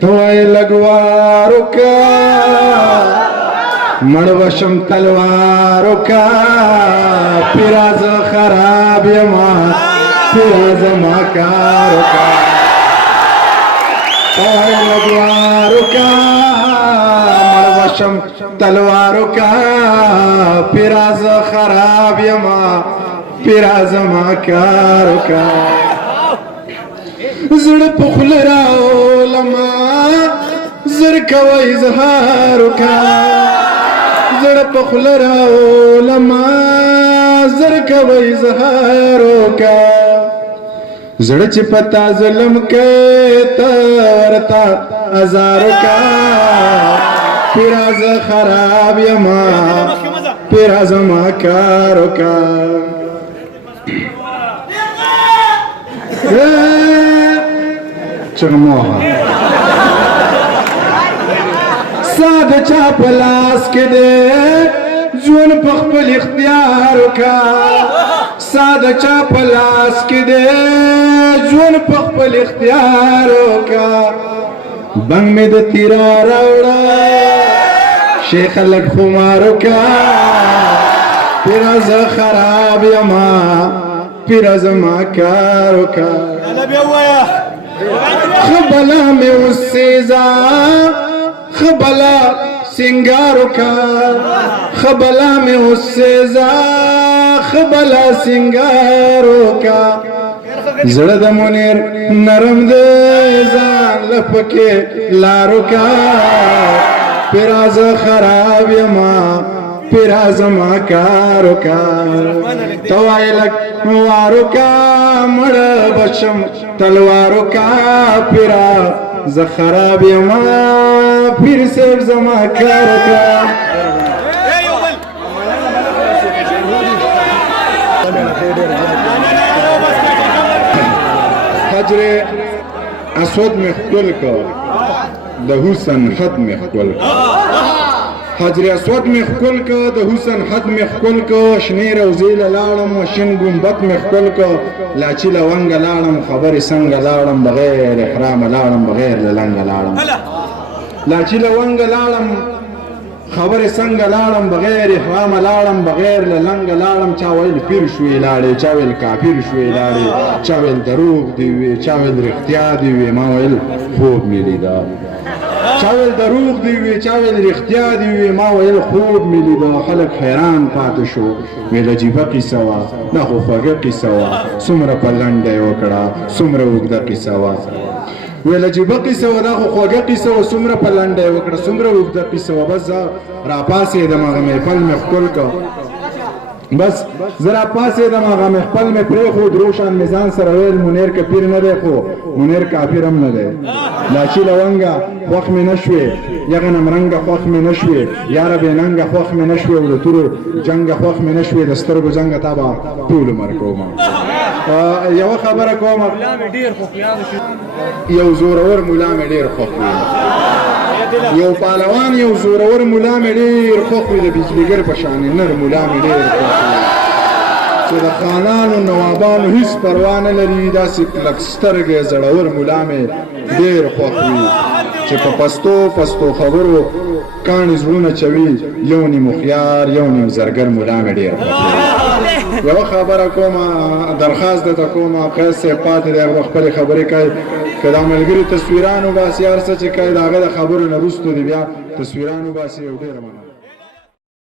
توای لګوارو کا مړوشم تلوارو کا پیراز خراب یما پیراز ما کارو کا توای لګوارو کا مړوشم تلوارو کا پیراز خراب یما پیراز ما کارو کا زړه په خوله راولما زر کوه اظهار وکړه زړه په خوله راولما زر کوه اظهار وکړه زړه چې په تا ظلم کوي ته ورته ازار وکړه پیراز خراب یما پیراز ما کار وکړه چغموها ساده چا پلاس کې دې ژوند په خپل اختیار وکړه ساده چا پلاس کې دې ژوند په خپل اختیار وکړه بنګ مې د تیرا راوړه شیخ خلک خمار وکړه پیراز خراب یما پیراز ما کار وکړه خبلا میں اس سیزا خبلا سنگارو کا خبلا میں اس سیزا خبلا سنگارو کا زړه د منیر نرم د ځان لپکې لارو کا پیراز خراب یما پیراز ما کارو کا توای لک وارو کا مړ بشم تلوارو کا پیرا ز خراب یما پیر سیب زما کارو کا حجر اسود میں خپل کا د حسن حد میں خپل حجر اسود میں خپل کا د حسن حد میں خپل کا شنی روزی لاړم شین ګمبت میں خپل کا لاچی لونګ لاړم خبر څنګه لاړم بغیر احرام لاړم بغیر لنګ لاړم لاچی لونګ لاړم خبر څنګه لاړم بغیر احرام لاړم بغیر لنګ لاړم چا ویل پیر شوې لاړې چا ویل کافر شوې لاړې چا ویل دروغ دی وی چا ویل رښتیا دی وی ما ویل خوب مې لیدا چا ویل دروغ دی وی چا ویل رښتیا دی وی ما ویل خوب مې لیدا خلک حیران پاتې شو ویل عجیبه قصه وه دا خو خوږه قصه وه څومره په لنډه یې وکړه څومره اوږده قصه وه ویل عجیبه قصه وه دا خو خوږه قصه وه څومره په لنډه یې وکړه څومره اوږده قصه وه بس زه راپاڅېدم هغه محفل مې ښکل کړه بس زه راپاڅېدم هغه محفل مې پرېښود روشن مې ځان سره ویل منیر که پیر نه دی خو منیر کافر هم نه دی لاچي لونګه خوښ مې نه شوې یغنم رنګه خوښ مې نه شوې یاره بې ننګه خوښ مې نه شوې او د تورو جنګه خوښ مې نه شوې د سترګو جنګه تا به ټول عمر کومه یوه خبره کومه یو زورور ملا مې ډېر خوښ وي یو پهلوان یو زورور ملا مې ډېر خوښ وي د بجلیګر په شانې نر ملا مې ډېر خوښ وي چې د خانانو نوابانو هیڅ پروا نه لري داسې کلک سترګې زړور ملا مې ډېر خوښ وي چې په پستو پستو خبرو کاڼي زړونه چوي یو نیم هوښیار یو نیم زرګر ملا مې ډېر خوښ وي یوه خبره کومه درخواست درته کومه قیس صاحب پاتې دی هغه خپلې خبرې کوي که دا ملګري تصویران وباسي هر څه چې کوي د هغه د خبرو نه وروستو دی بیا تصویران وباسي او ډېره مننه